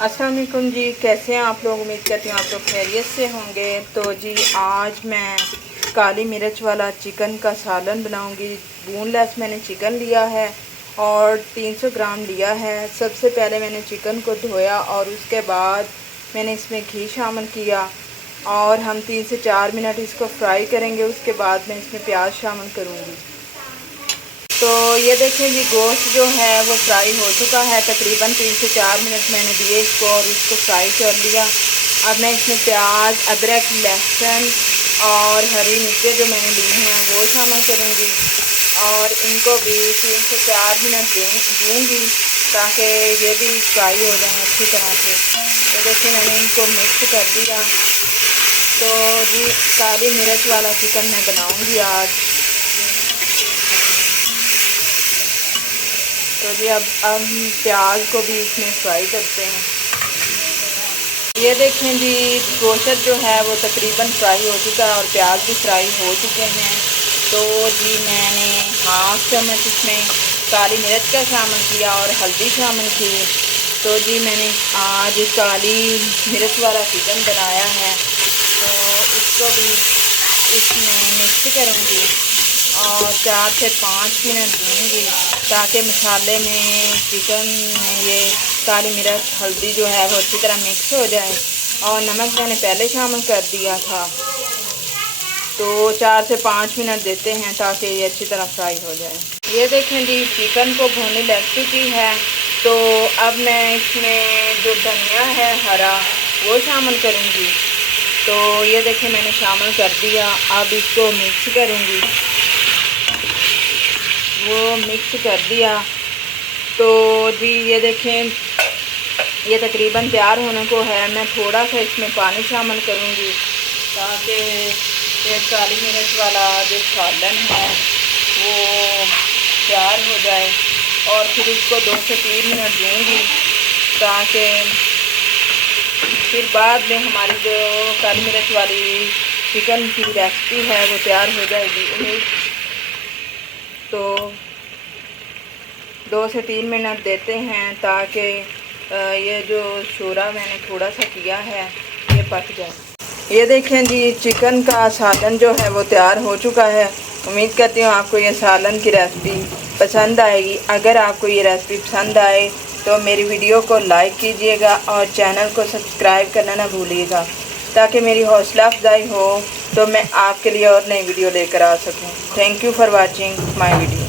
अस्सलाम वालेकुम जी, कैसे हैं आप लोग। उम्मीद करती हूँ आप लोग खैरियत से होंगे। तो जी आज मैं काली मिर्च वाला चिकन का सालन बनाऊंगी। बोनलेस मैंने चिकन लिया है और 300 ग्राम लिया है। सबसे पहले मैंने चिकन को धोया और उसके बाद मैंने इसमें घी शामिल किया और हम 3 से 4 मिनट इसको फ्राई करेंगे। उसके बाद मैं इसमें प्याज शामिल करूँगी। तो ये देखें जी, गोश्त जो है वो फ्राई हो चुका है। तकरीबन 3 से 4 मिनट मैंने दिए इसको और इसको फ्राई कर लिया। अब मैं इसमें प्याज, अदरक, लहसुन और हरी मिर्चें जो मैंने ली हैं वो शामिल करूँगी और इनको भी 3 से 4 मिनट दूँगी ताकि ये भी फ्राई हो जाए अच्छी तरह से। तो देखिए मैंने इनको मिक्स कर दिया। तो जी काली मिर्च वाला चिकन मैं बनाऊँगी आज। तो जी अब प्याज को भी इसमें फ्राई करते हैं। ये देखें जी, गोश्त जो है वो तकरीबन फ्राई हो चुका है और प्याज भी फ्राई हो चुके हैं। तो जी मैंने हाफ चम्मच इसमें काली मिर्च का शामिल किया और हल्दी शामिल की। तो जी मैंने आज काली मिर्च वाला चिकन बनाया है, तो इसको भी इसमें मिक्स करूँगी और 4 से 5 मिनट दूँगी ताकि मसाले में, चिकन में ये काली मिर्च, हल्दी जो है वो अच्छी तरह मिक्स हो जाए। और नमक मैंने पहले शामिल कर दिया था। तो 4 से 5 मिनट देते हैं ताकि ये अच्छी तरह फ्राई हो जाए। ये देखें जी, चिकन को भूनने लग चुकी है। तो अब मैं इसमें जो धनिया है हरा वो शामिल करूँगी। तो ये देखें मैंने शामिल कर दिया। अब इसको मिक्स करूँगी। वो मिक्स कर दिया। तो जी ये देखें ये तकरीबन तैयार होने को है। मैं थोड़ा सा इसमें पानी शामिल करूँगी ताकि ये काली मिर्च वाला जो सालन है वो तैयार हो जाए और फिर इसको 2 से 3 मिनट दूँगी ताकि फिर बाद में हमारी जो काली मिर्च वाली चिकन की रेसिपी है वो तैयार हो जाएगी। तो 2 से 3 मिनट देते हैं ताकि ये जो शोरा मैंने थोड़ा सा किया है ये पक जाए। ये देखें जी, चिकन का सालन जो है वो तैयार हो चुका है। उम्मीद करती हूँ आपको ये सालन की रेसिपी पसंद आएगी। अगर आपको ये रेसिपी पसंद आए तो मेरी वीडियो को लाइक कीजिएगा और चैनल को सब्सक्राइब करना ना भूलिएगा ताकि मेरी हौसला अफजाई हो तो मैं आपके लिए और नई वीडियो लेकर आ सकूँ। Thank you for watching my video.